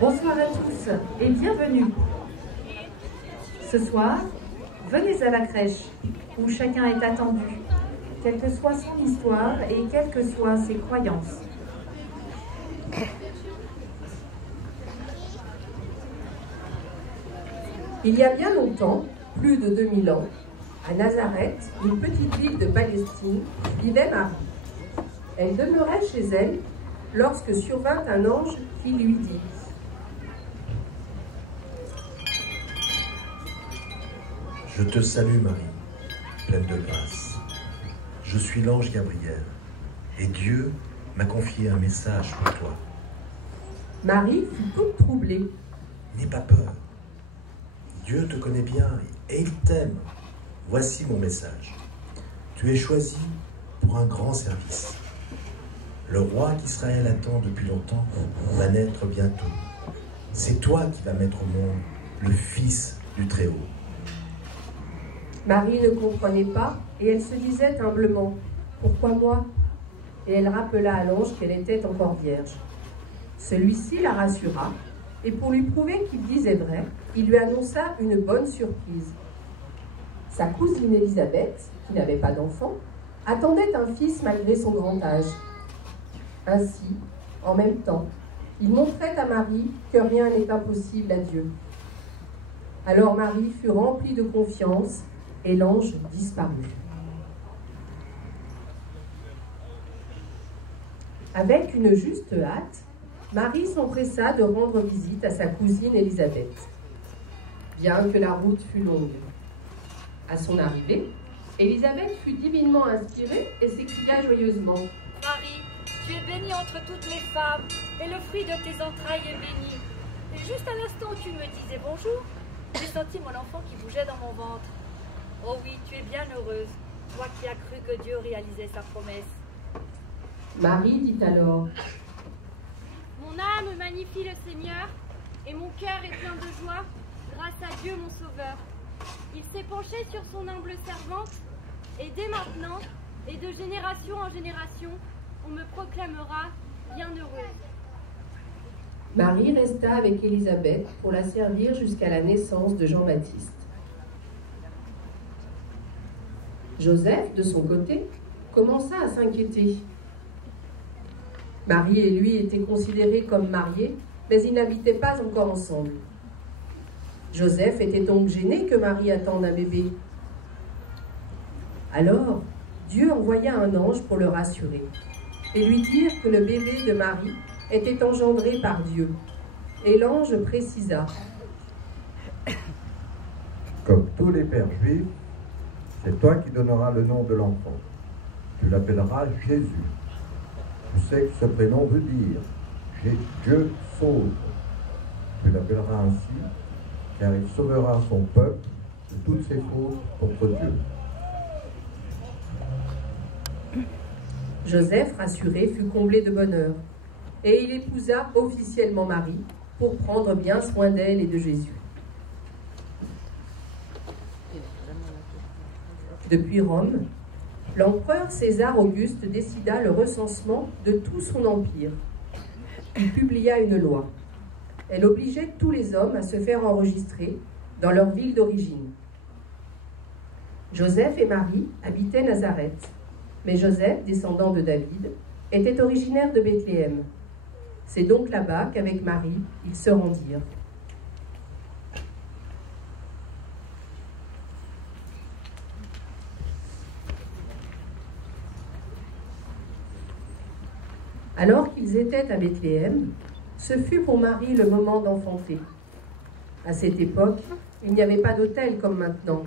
Bonsoir à tous et bienvenue. Ce soir, venez à la crèche où chacun est attendu, quelle que soit son histoire et quelles que soient ses croyances. Il y a bien longtemps, plus de 2000 ans, à Nazareth, une petite ville de Palestine, vivait Marie. Elle demeurait chez elle lorsque survint un ange qui lui dit: Je te salue Marie, pleine de grâce. Je suis l'ange Gabriel, et Dieu m'a confié un message pour toi. Marie fut toute troublée. N'aie pas peur. Dieu te connaît bien et il t'aime. Voici mon message. Tu es choisi pour un grand service. Le roi qu'Israël attend depuis longtemps va naître bientôt. C'est toi qui vas mettre au monde le Fils du Très-Haut. Marie ne comprenait pas et elle se disait humblement: pourquoi moi? Et elle rappela à l'ange qu'elle était encore vierge. Celui-ci la rassura et pour lui prouver qu'il disait vrai, il lui annonça une bonne surprise. Sa cousine Élisabeth, qui n'avait pas d'enfant, attendait un fils malgré son grand âge. Ainsi, en même temps, il montrait à Marie que rien n'est impossible à Dieu. Alors Marie fut remplie de confiance et l'ange disparut. Avec une juste hâte, Marie s'empressa de rendre visite à sa cousine Élisabeth, bien que la route fût longue. À son arrivée, Élisabeth fut divinement inspirée et s'écria joyeusement: Marie, tu es bénie entre toutes les femmes, et le fruit de tes entrailles est béni. Et juste à l'instant où tu me disais bonjour, j'ai senti mon enfant qui bougeait dans mon ventre. Oh oui, tu es bien heureuse, toi qui as cru que Dieu réalisait sa promesse. Marie dit alors: Mon âme magnifie le Seigneur, et mon cœur est plein de joie, grâce à Dieu mon Sauveur. Il s'est penché sur son humble servante, et dès maintenant, et de génération en génération, on me proclamera bienheureuse. Marie resta avec Élisabeth pour la servir jusqu'à la naissance de Jean-Baptiste. Joseph, de son côté, commença à s'inquiéter. Marie et lui étaient considérés comme mariés, mais ils n'habitaient pas encore ensemble. Joseph était donc gêné que Marie attende un bébé. Alors, Dieu envoya un ange pour le rassurer et lui dire que le bébé de Marie était engendré par Dieu. Et l'ange précisa: Comme tous les pères juifs, c'est toi qui donneras le nom de l'enfant. Tu l'appelleras Jésus. Tu sais que ce prénom veut dire Dieu sauve. Tu l'appelleras ainsi, car il sauvera son peuple de toutes ses fautes contre Dieu. Joseph, rassuré, fut comblé de bonheur, et il épousa officiellement Marie pour prendre bien soin d'elle et de Jésus. Depuis Rome, l'empereur César Auguste décida le recensement de tout son empire. Il publia une loi. Elle obligeait tous les hommes à se faire enregistrer dans leur ville d'origine. Joseph et Marie habitaient Nazareth, mais Joseph, descendant de David, était originaire de Bethléem. C'est donc là-bas qu'avec Marie, ils se rendirent. Alors qu'ils étaient à Bethléem, ce fut pour Marie le moment d'enfanter. À cette époque, il n'y avait pas d'hôtel comme maintenant.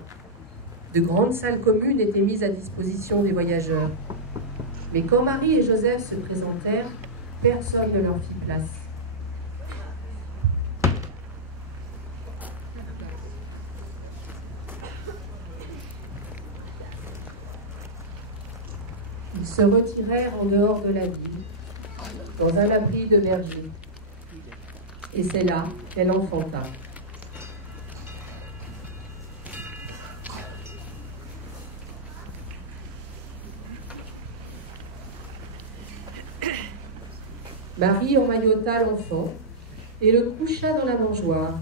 De grandes salles communes étaient mises à disposition des voyageurs. Mais quand Marie et Joseph se présentèrent, personne ne leur fit place. Ils se retirèrent en dehors de la ville, dans un abri de verger. Et c'est là qu'elle enfanta. Marie emmaillota l'enfant et le coucha dans la mangeoire.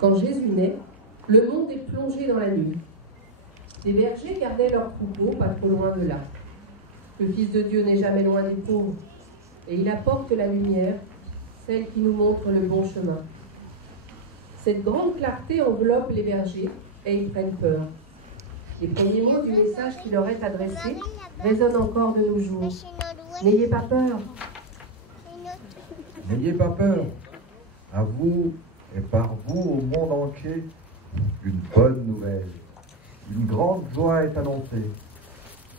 Quand Jésus naît, le monde est plongé dans la nuit. Les bergers gardaient leurs troupeaux pas trop loin de là. Le Fils de Dieu n'est jamais loin des pauvres, et il apporte la lumière, celle qui nous montre le bon chemin. Cette grande clarté enveloppe les bergers, et ils prennent peur. Les premiers mots du message qui leur est adressé résonnent encore de nos jours. N'ayez pas peur. N'ayez pas peur. À vous et par vous au monde entier, une bonne nouvelle. Une grande joie est annoncée.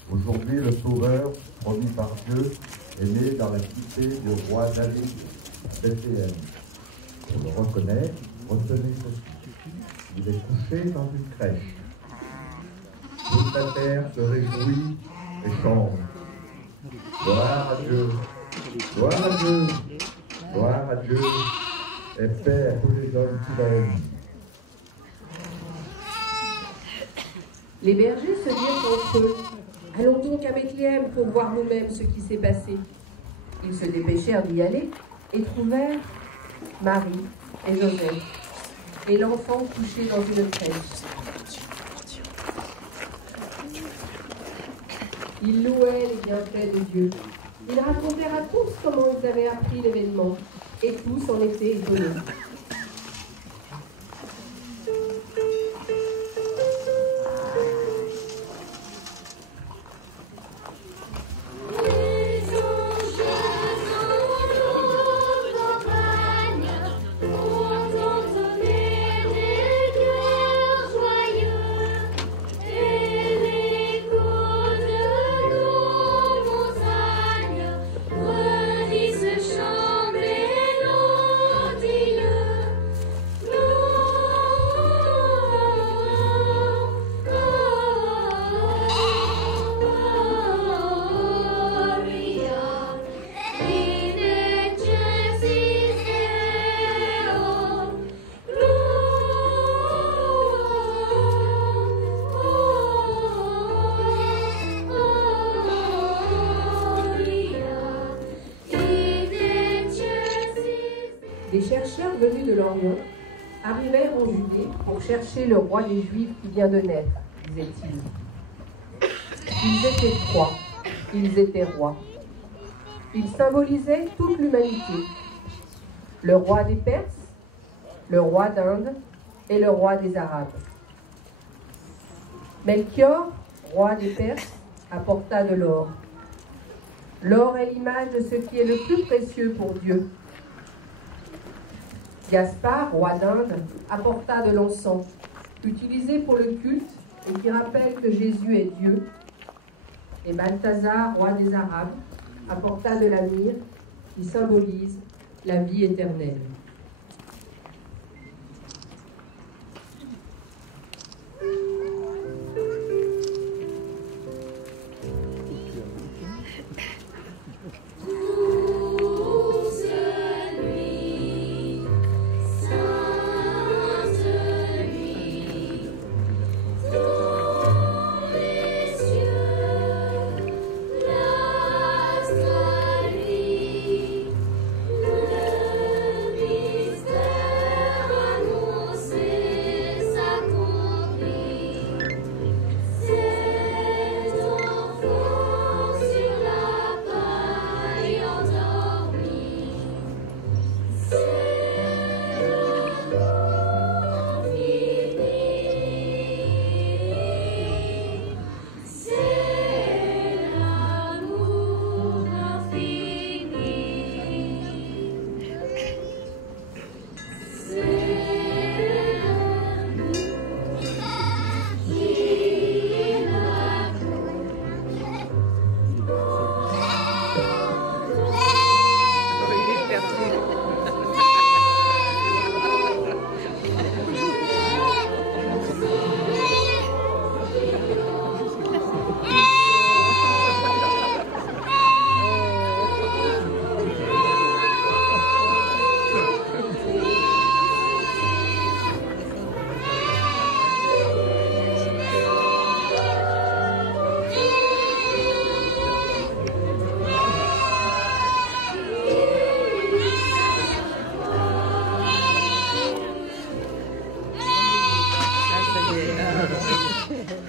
Aujourd'hui, le Sauveur, promis par Dieu, est né dans la cité du roi David, à Bethléem. On le reconnaît, retenez ceci. Il est couché dans une crèche. Toute la terre se réjouit et chante. Gloire à Dieu, gloire à Dieu, gloire à Dieu, et paix à tous les hommes qui l'aiment. Les bergers se dirent entre eux, « Allons donc à Bethléem pour voir nous-mêmes ce qui s'est passé. » Ils se dépêchèrent d'y aller et trouvèrent Marie et Joseph et l'enfant couché dans une crèche. Ils louaient les bienfaits de Dieu. Ils racontèrent à tous comment ils avaient appris l'événement et tous en étaient étonnés. Des chercheurs venus de l'Orient arrivèrent en Judée pour chercher le roi des Juifs qui vient de naître, disait-il. Ils étaient trois, ils étaient rois. Ils symbolisaient toute l'humanité. Le roi des Perses, le roi d'Inde et le roi des Arabes. Melchior, roi des Perses, apporta de l'or. L'or est l'image de ce qui est le plus précieux pour Dieu. Gaspard, roi d'Inde, apporta de l'encens, utilisé pour le culte et qui rappelle que Jésus est Dieu. Et Balthazar, roi des Arabes, apporta de la myrrhe qui symbolise la vie éternelle.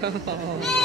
Comment